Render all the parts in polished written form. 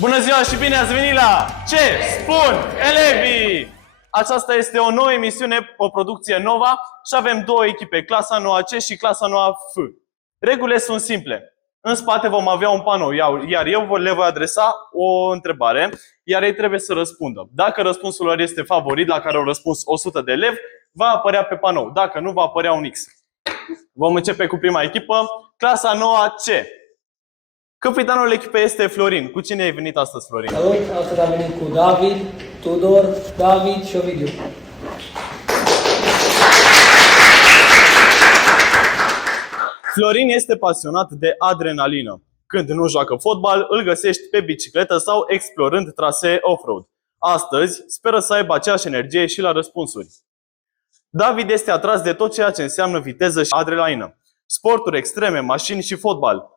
Bună ziua și bine ați venit la Ce spun elevii! Aceasta este o nouă emisiune, o producție Nova și avem două echipe, clasa 9C și clasa 9F. Regulile sunt simple. În spate vom avea un panou, iar eu le voi adresa o întrebare, iar ei trebuie să răspundă. Dacă răspunsul lor este favorit, la care au răspuns 100 de elevi, va apărea pe panou. Dacă nu, va apărea un X. Vom începe cu prima echipă, clasa 9C. Capitanul echipei este Florin. Cu cine ai venit astăzi, Florin? Salut, astăzi am venit cu David, Tudor, David și Ovidiu. Florin este pasionat de adrenalină. Când nu joacă fotbal, îl găsești pe bicicletă sau explorând trasee off-road. Astăzi, speră să aibă aceeași energie și la răspunsuri. David este atras de tot ceea ce înseamnă viteză și adrenalină. Sporturi extreme, mașini și fotbal.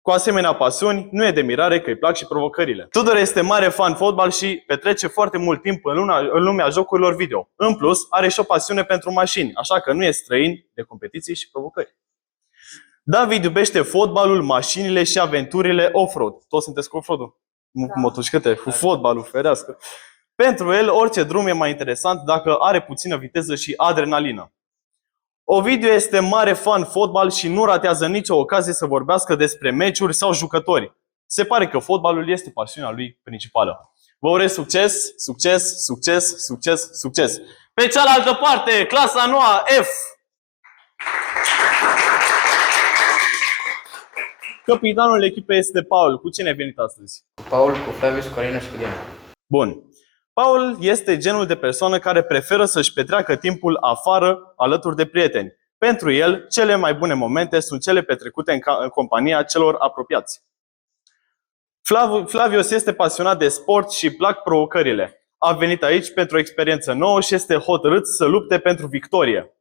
Cu asemenea pasiuni, nu e de mirare că îi plac și provocările. Tudor este mare fan fotbal și petrece foarte mult timp în lumea jocurilor video. În plus, are și o pasiune pentru mașini, așa că nu e străin de competiții și provocări. David iubește fotbalul, mașinile și aventurile off-road. Toți sunteți cu off-road-ul? Nu cu motociclete, cu fotbalul, ferească. Pentru el, orice drum e mai interesant dacă are puțină viteză și adrenalină. Ovidiu este mare fan fotbal și nu ratează nicio ocazie să vorbească despre meciuri sau jucători. Se pare că fotbalul este pasiunea lui principală. Vă urez succes, succes, succes, succes, succes! Pe cealaltă parte, clasa 9F. Capitanul echipei este Paul. Cu cine ai venit astăzi? Cu Paul, cu Flaviu, cu Corina și cu Diana. Bun. Paul este genul de persoană care preferă să-și petreacă timpul afară, alături de prieteni. Pentru el, cele mai bune momente sunt cele petrecute în compania celor apropiați. Flavius este pasionat de sport și îi plac provocările. A venit aici pentru o experiență nouă și este hotărât să lupte pentru victorie.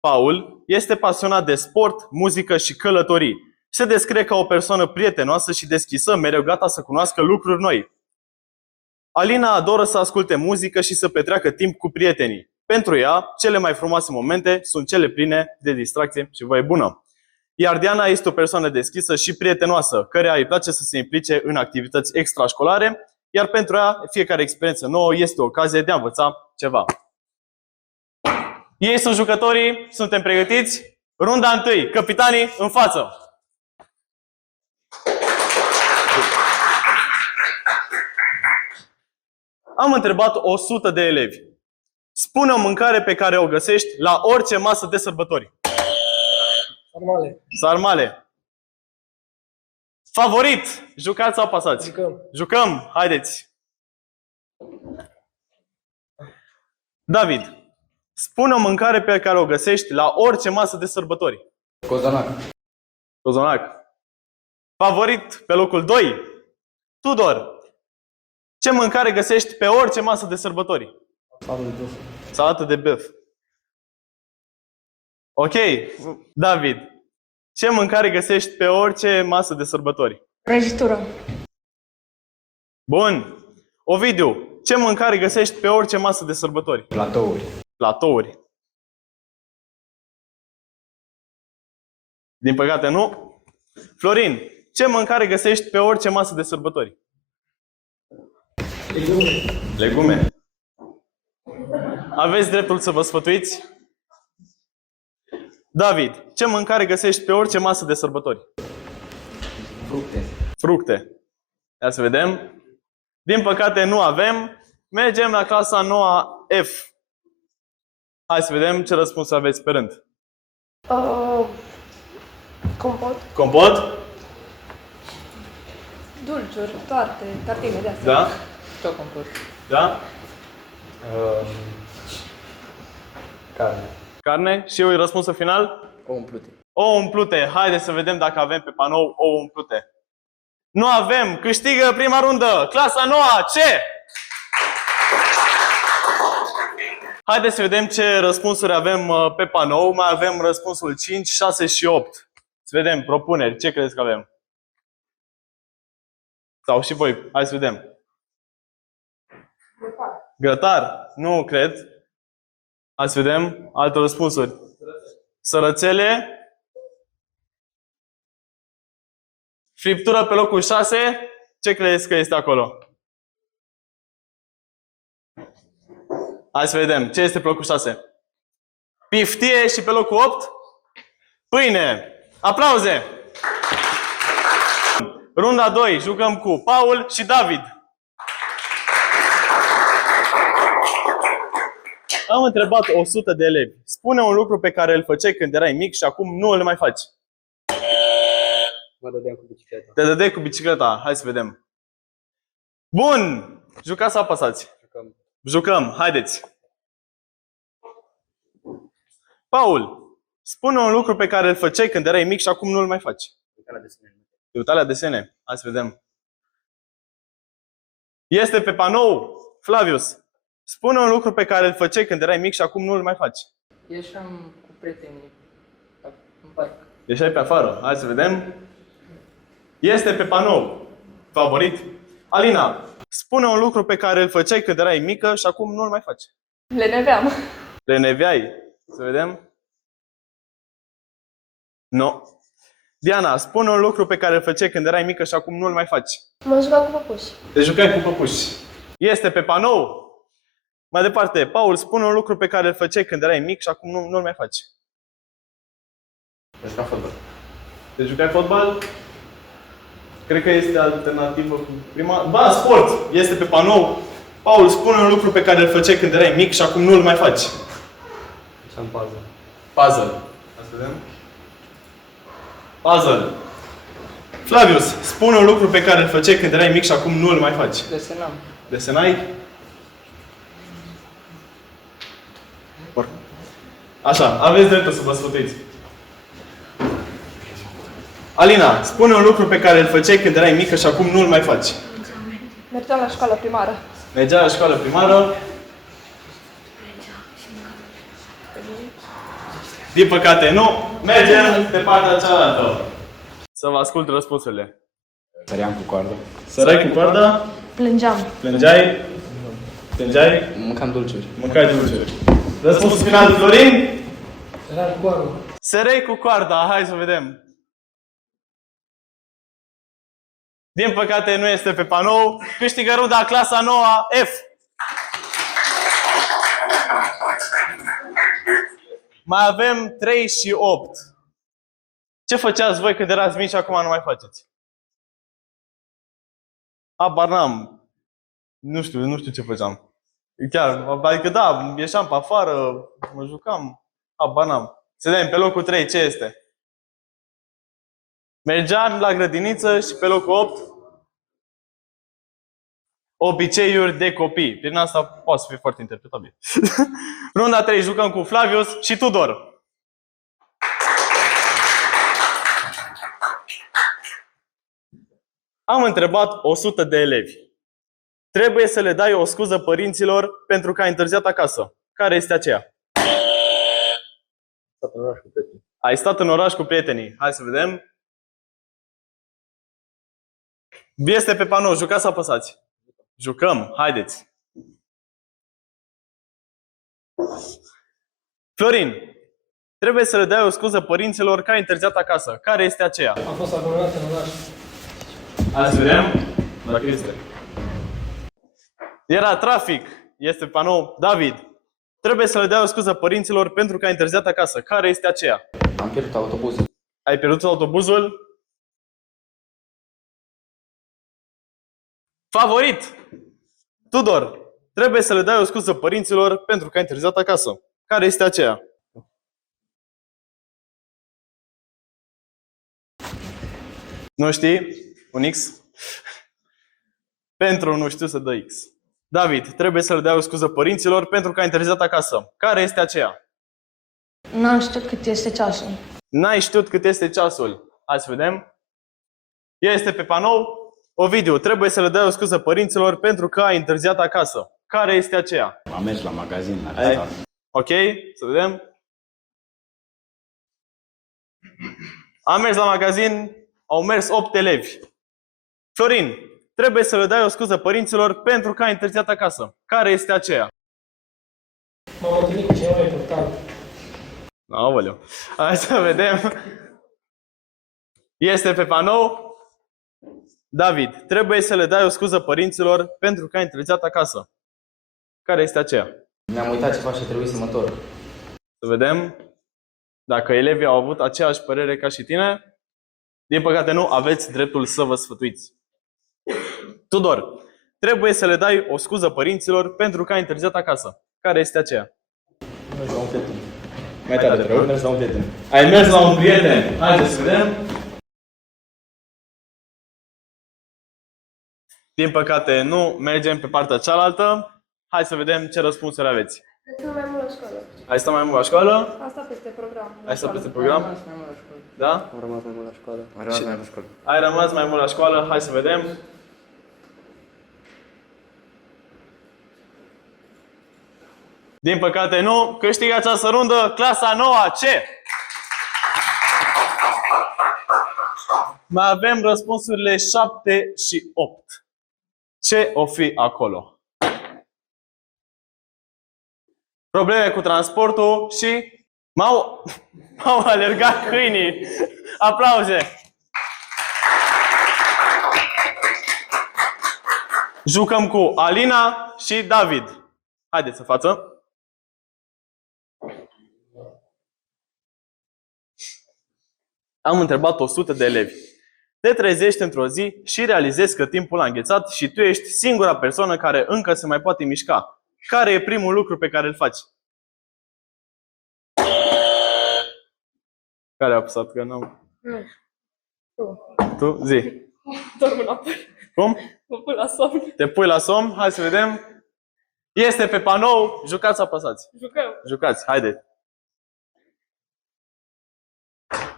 Paul este pasionat de sport, muzică și călătorii. Se descrie ca o persoană prietenoasă și deschisă, mereu gata să cunoască lucruri noi. Alina adoră să asculte muzică și să petreacă timp cu prietenii. Pentru ea, cele mai frumoase momente sunt cele pline de distracție și voie bună. Iar Diana este o persoană deschisă și prietenoasă, căreia îi place să se implice în activități extrașcolare, iar pentru ea, fiecare experiență nouă este o ocazie de a învăța ceva. Ei sunt jucătorii, suntem pregătiți? Runda 1, capitanii în față! Am întrebat 100 de elevi. Spune o mâncare pe care o găsești la orice masă de sărbători. Sarmale. Sarmale. Favorit. Jucați sau pasați? Jucăm. Jucăm. Haideți. David. Spune o mâncare pe care o găsești la orice masă de sărbători. Cozonac. Cozonac. Favorit pe locul 2. Tudor. Ce mâncare găsești pe orice masă de sărbători? Salată de băf. Salată de băf. Ok. David. Ce mâncare găsești pe orice masă de sărbători? Prăjitură. Bun. Ovidiu. Ce mâncare găsești pe orice masă de sărbători? Platouri. Platouri. Din păcate nu. Florin. Ce mâncare găsești pe orice masă de sărbători? Legume. Legume. Aveți dreptul să vă sfătuiți? David, ce mâncare găsești pe orice masă de sărbători? Fructe. Fructe. Ia să vedem. Din păcate nu avem. Mergem la clasa 9F. Hai să vedem ce răspuns aveți pe rând. Compot. Compot? Dulciuri, toate, tartine de astea. Da? Tot compot. Da? Carne. Carne? Și eu răspunsul final? O umplute. Ouă umplute. Haideți să vedem dacă avem pe panou ouă umplute. Nu avem. Câștigă prima rundă. Clasa 9. Ce? Haideți să vedem ce răspunsuri avem pe panou. Mai avem răspunsul 5, 6 și 8. Să vedem propuneri. Ce credeți că avem? Sau și voi. Hai să vedem. Grătar? Nu cred. Hai să vedem alte răspunsuri. Sărățele. Friptură pe locul 6. Ce crezi că este acolo? Hai să vedem. Ce este pe locul 6? Piftie și pe locul 8? Pâine. Aplauze! Runda 2. Jucăm cu Paul și David. Am întrebat 100 de elevi. Spune un lucru pe care îl făceai când erai mic și acum nu îl mai faci. Mă dădeam cu bicicleta. Te dădeai cu bicicleta. Hai să vedem. Bun! Jucați sau apăsați? Jucăm. Jucăm. Haideți. Paul, spune un lucru pe care îl făceai când erai mic și acum nu îl mai faci. Uite la desene. Te uita la desene. Hai să vedem. Este pe panou. Flavius, spune un lucru pe care îl făceai când erai mic și acum nu îl mai faci. Ieșeam cu prietenii în parc. Ieșai pe afară. Hai să vedem. Este pe panou. Favorit. Alina, spune un lucru pe care îl făceai când erai mică și acum nu îl mai faci. Le neveam. Le neveai. Să vedem. Nu. Diana, spune un lucru pe care îl făceai când erai mică și acum nu îl mai faci. Mă jucam cu păpuși. Te jucai cu păpuși. Este pe panou. Mai departe, Paul, spune un lucru pe care îl făceai când erai mic și acum nu îl mai faci. Te jucam fotbal. Te jucai fotbal? Cred că este alternativă cu prima. Ba, sport! Este pe panou. Paul, spune un lucru pe care îl făceai când erai mic și acum nu îl mai faci. Făceam puzzle. Puzzle. Hai să vedem. Puzzle. Flavius, spune un lucru pe care îl făceai când erai mic și acum nu îl mai faci. Desenam. Desenai? Așa, aveți dreptul să vă sfătuiți. Alina, spune un lucru pe care îl făceai când erai mică și acum nu îl mai faci. Mergeam la școală primară. Mergea la școală primară. Din păcate nu. Mergem pe partea cealaltă. Să vă ascult răspunsurile. Săream cu coardă. Sărai cu coarda? Plângeam. Plângeai? Plângeai? Mâncam dulciuri. Mâncai dulciuri. Răspunsul final de Florin? Era cu coarul. Sărei cu coarda. Hai să vedem. Din păcate nu este pe panou. Câștigă runda clasa 9 F. Mai avem 3 și 8. Ce făceați voi când erați mici și acum nu mai faceți? Habar n-am. Nu știu ce făceam. Chiar, adică da, ieșeam pe afară, mă jucam. Habar n-am. Să vedem, pe locul 3 ce este? Mergeam la grădiniță și pe locul 8 obiceiuri de copii. Prin asta poate să fie foarte interpretabil. Runda 3 jucăm cu Flavius și Tudor. Am întrebat 100 de elevi. Trebuie să le dai o scuză părinților pentru că ai întârziat acasă. Care este aceea? Ai stat în oraș cu prietenii. Hai să vedem. Este pe panou. Jucați sau apăsați? Jucăm. Haideți. Florin, trebuie să le dai o scuză părinților că ai întârziat acasă. Care este aceea? Am fost aglomerat în oraș. Hai să vedem dacă este. Era trafic. Este pe panou. David, trebuie să le dai o scuză părinților pentru că ai întârziat acasă. Care este aceea? Am pierdut autobuzul. Ai pierdut autobuzul? Favorit! Tudor, trebuie să le dai o scuză părinților pentru că ai întârziat acasă. Care este aceea? Nu știi? Un X? Pentru nu știu să dă X. David, trebuie să le dai o scuză părinților pentru că ai întârziat acasă. Care este aceea? N-am știut cât este ceasul. N-ai știut cât este ceasul. Hai să vedem. Este pe panou. Ovidiu, trebuie să le dai o scuză părinților pentru că ai întârziat acasă. Care este aceea? Am mers la magazin, la Ai- restaurant. Ok, să vedem. Am mers la magazin, au mers 8 elevi. Florin, trebuie să le dai o scuză părinților pentru că ai întârziat acasă. Care este aceea? M-am întâlnit cu cineva important. Aoleu. Hai să vedem. Este pe panou. David, trebuie să le dai o scuză părinților pentru că ai întârziat acasă. Care este aceea? Mi-am uitat ceva și a trebuit să mă întorc. Să vedem dacă elevii au avut aceeași părere ca și tine. Din păcate nu, aveți dreptul să vă sfătuiți. Tudor, trebuie să le dai o scuză părinților pentru că ai întârziat acasă. Care este aceea? Mers la un prieten. Mai tare, te rog. Mers la un prieten. Ai mers la un prieten. Haideți să vedem. Din păcate nu, mergem pe partea cealaltă. Hai să vedem ce răspunsuri aveți. Sunt mai mult la școală. Ai stat mai mult la școală? Asta peste program. Ai stat peste program? Da? Am rămas mai mult la școală. Am rămas mai mult la școală. Ai rămas mai mult la școală? Hai să vedem. Din păcate nu, câștigă această rundă clasa 9 C. Mai avem răspunsurile 7 și 8. Ce o fi acolo? Probleme cu transportul și m-au alergat câinii. Aplauze! Jucăm cu Alina și David. Haideți în față. Am întrebat 100 de elevi. Te trezești într-o zi și realizezi că timpul a înghețat și tu ești singura persoană care încă se mai poate mișca. Care e primul lucru pe care îl faci? Care a apăsat? Că n-am... Nu. Tu? Zi. Dorm înapoi. Cum? Mă pun la somn. Te pui la somn? Hai să vedem. Este pe panou. Jucați, apăsați. Jucăm. Jucați, haide.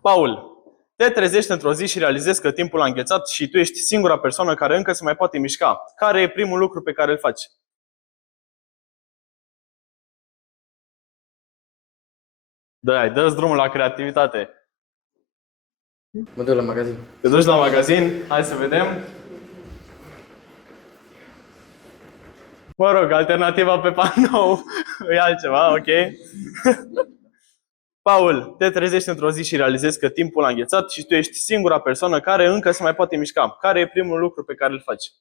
Paul, te trezești într-o zi și realizezi că timpul a înghețat și tu ești singura persoană care încă se mai poate mișca. Care e primul lucru pe care îl faci? Dă-ți drumul la creativitate. Mă duc la magazin. Te duci la magazin, hai să vedem. Mă rog, alternativa pe panou e altceva, ok? Paul, te trezești într-o zi și realizezi că timpul a înghețat și tu ești singura persoană care încă se mai poate mișca. Care e primul lucru pe care îl faci?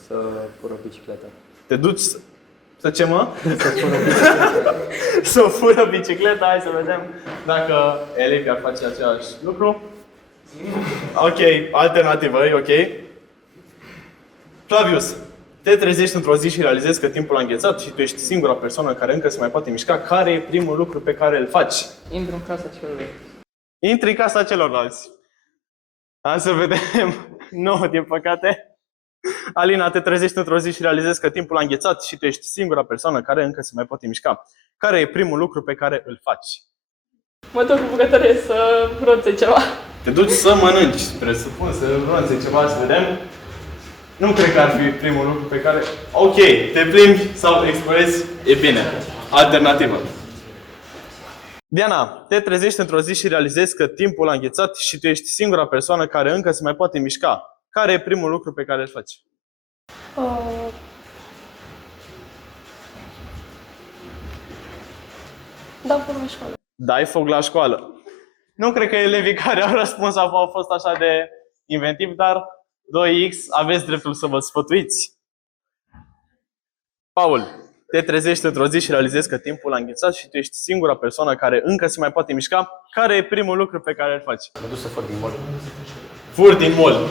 Să fur o bicicletă. Te duci să ce, mă? Să fură bicicleta, hai să vedem dacă elevii ar face același lucru. Ok, alternativă, e ok. Flavius, te trezești într-o zi și realizezi că timpul a înghețat și tu ești singura persoană care încă se mai poate mișca. Care e primul lucru pe care îl faci? Intru în casa celorlalți. Intri în casa celorlalți. Hai să vedem. Nu, din păcate. Alina, te trezești într-o zi și realizezi că timpul a înghețat și tu ești singura persoană care încă se mai poate mișca. Care e primul lucru pe care îl faci? Mă duc cu bucătărie să ronțe ceva. Te duci să mănânci, presupun, să ronțe ceva, să vedem. Nu cred că ar fi primul lucru pe care... Ok, te plimbi sau explorezi, e bine. Alternativă. Diana, te trezești într-o zi și realizezi că timpul a înghețat și tu ești singura persoană care încă se mai poate mișca. Care e primul lucru pe care îl faci? Dau foc la școală. Dai foc la școală. Nu cred că elevii care au răspuns au fost așa de inventivi, dar 2x, aveți dreptul să vă sfătuiți. Paul, te trezești într-o zi și realizezi că timpul a înghețat și tu ești singura persoană care încă se mai poate mișca. Care e primul lucru pe care îl faci? Mă duc să fur din mall. Fur din mall.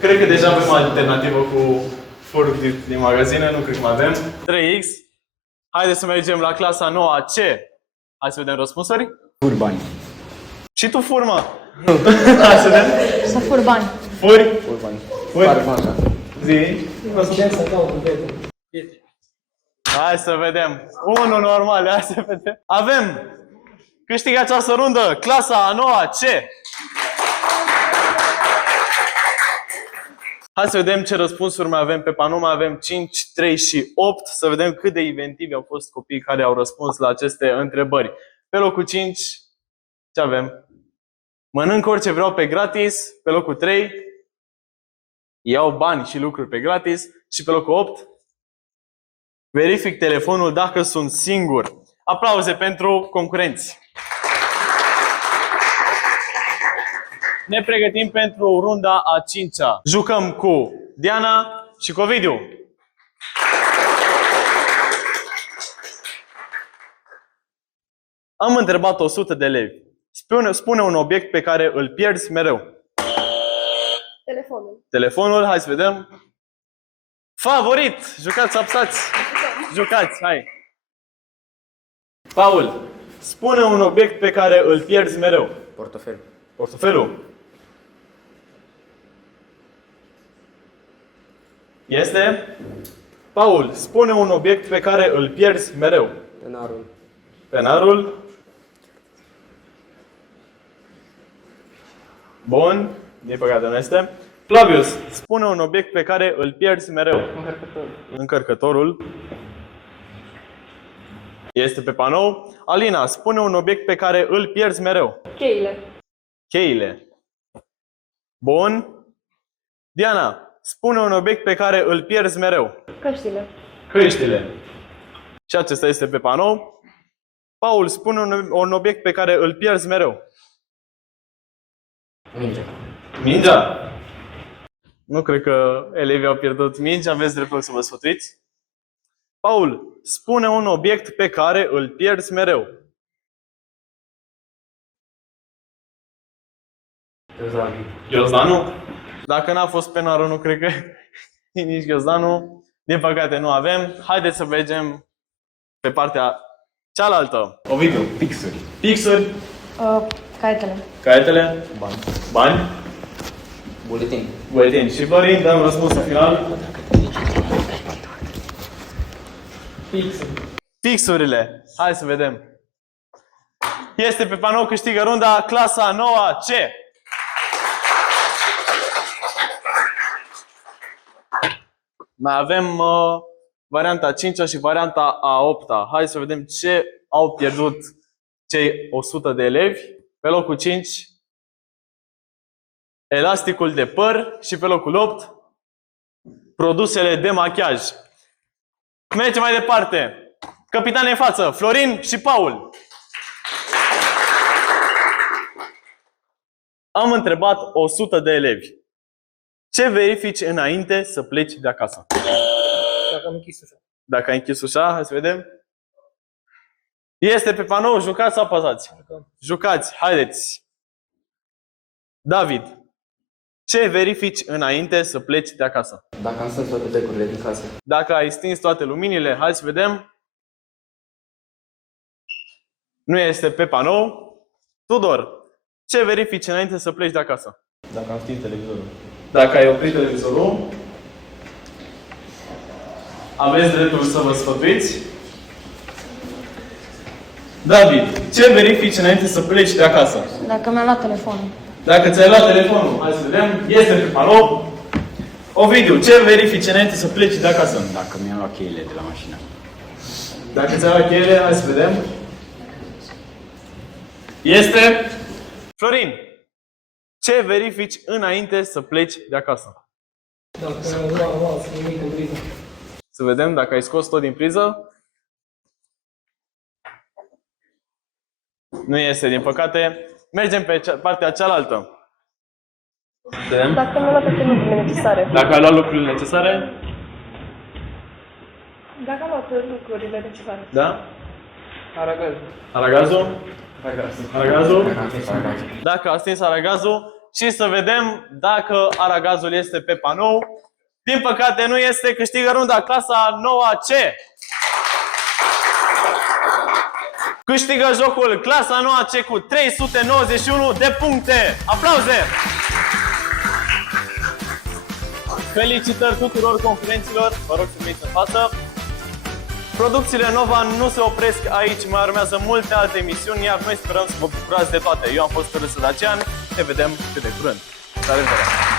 Cred că deja avem o alternativă cu fur din magazine, nu cred că mai avem. 3x. Haideți să mergem la clasa 9 C. Hai să vedem răspunsuri. Fur bani. Și tu fur, mă. Hai să vedem. Să fur bani. Furi. Fur bani. Furi. Pare așa. Zi. Ce să caut un prieten? Hai să vedem. Unul normal, hai să vedem. Avem. Câștigă această rundă. Clasa a 9 C. Hai să vedem ce răspunsuri mai avem pe panou. Mai avem 5, 3 și 8. Să vedem cât de inventivi au fost copiii care au răspuns la aceste întrebări. Pe locul 5, ce avem? Mănânc orice vreau pe gratis. Pe locul 3, iau bani și lucruri pe gratis. Și pe locul 8, verific telefonul dacă sunt singur. Aplauze pentru concurenți. Ne pregătim pentru runda a 5-a. Jucăm cu Diana și cu Ovidiu. Am întrebat 100 de elevi. Spune un obiect pe care îl pierzi mereu. Telefonul. Telefonul, hai să vedem. Favorit! Jucați, apăsați! Jucați, hai! Paul, spune un obiect pe care îl pierzi mereu. Portofel. Portofelul. Este? Paul, spune un obiect pe care îl pierzi mereu. Penarul. Penarul. Bun. Din păcate nu este. Flavius, spune un obiect pe care îl pierzi mereu. Încărcătorul. Încărcătorul. Este pe panou. Alina, spune un obiect pe care îl pierzi mereu. Cheile. Cheile. Bun. Diana, spune un obiect pe care îl pierzi mereu. Căștile. Căștile. Și acesta este pe panou. Paul, spune un obiect pe care îl pierzi mereu. Minge. Mingea. Nu cred că elevii au pierdut mingea, aveți dreptul să vă sfătuiți. Paul, spune un obiect pe care îl pierzi mereu. Ghiozdanul? Dacă n-a fost penarul, nu cred că e nici ghiozdanul. Din păcate nu avem. Haideți să mergem pe partea cealaltă. Ovidiu. Pixuri. Pixuri. Caietele. Caietele. Bani. Bani. Buletin. Buletin. Și Florin, dăm răspunsul final. Pixurile. Hai să vedem. Este pe panou, câștigă runda clasa 9C. Mai avem varianta 5-a și varianta a 8-a. Hai să vedem ce au pierdut cei 100 de elevi. Pe locul 5, elasticul de păr și pe locul 8, produsele de machiaj. Mergem mai departe. Capitane în față, Florin și Paul. Am întrebat 100 de elevi. Ce verifici înainte să pleci de acasă? Dacă am închis ușa. Dacă ai închis ușa, hai să vedem. Este pe panou, jucați sau apăsați? Jucați, haideți. David, ce verifici înainte să pleci de acasă? Dacă am stins toate becurile din casă. Dacă ai stins toate luminile, hai să vedem. Nu este pe panou. Tudor, ce verifici înainte să pleci de acasă? Dacă am stins televizorul. Dacă ai oprit televizorul, aveți dreptul să vă sfătuiți. David, ce verifici înainte să pleci de acasă? Dacă mi-a luat telefonul. Dacă ți-ai luat telefonul, hai să vedem, este pe panou. Ovidiu, ce verifici înainte să pleci de acasă? Dacă mi-am luat cheile de la mașină. Dacă ți-ai luat cheile, hai să vedem. Este Florin, ce verifici înainte să pleci de acasă? Dacă nu am luat nimic în priză. Să vedem dacă ai scos tot din priză. Nu este, din păcate. Mergem pe partea cealaltă. Vedem. Dacă mi-am luat toate lucrurile necesare. Dacă ai luat lucrurile necesare. Dacă am luat lucrurile necesare. Da? Aragaz. Aragazul? Aragazul? Dacă am stins aragazul. Dacă a stins aragazul. Și să vedem dacă aragazul este pe panou. Din păcate nu este, câștigă runda clasa 9C. Câștigă jocul clasa 9C cu 391 de puncte. Aplauze! Felicitări tuturor concurenților. Vă rog să veniți în față. Producțiile Nova nu se opresc aici, mai urmează multe alte emisiuni, iar noi sperăm să vă bucurați de toate. Eu am fost Râsă Dacian, ne vedem cât de curând. La revedere!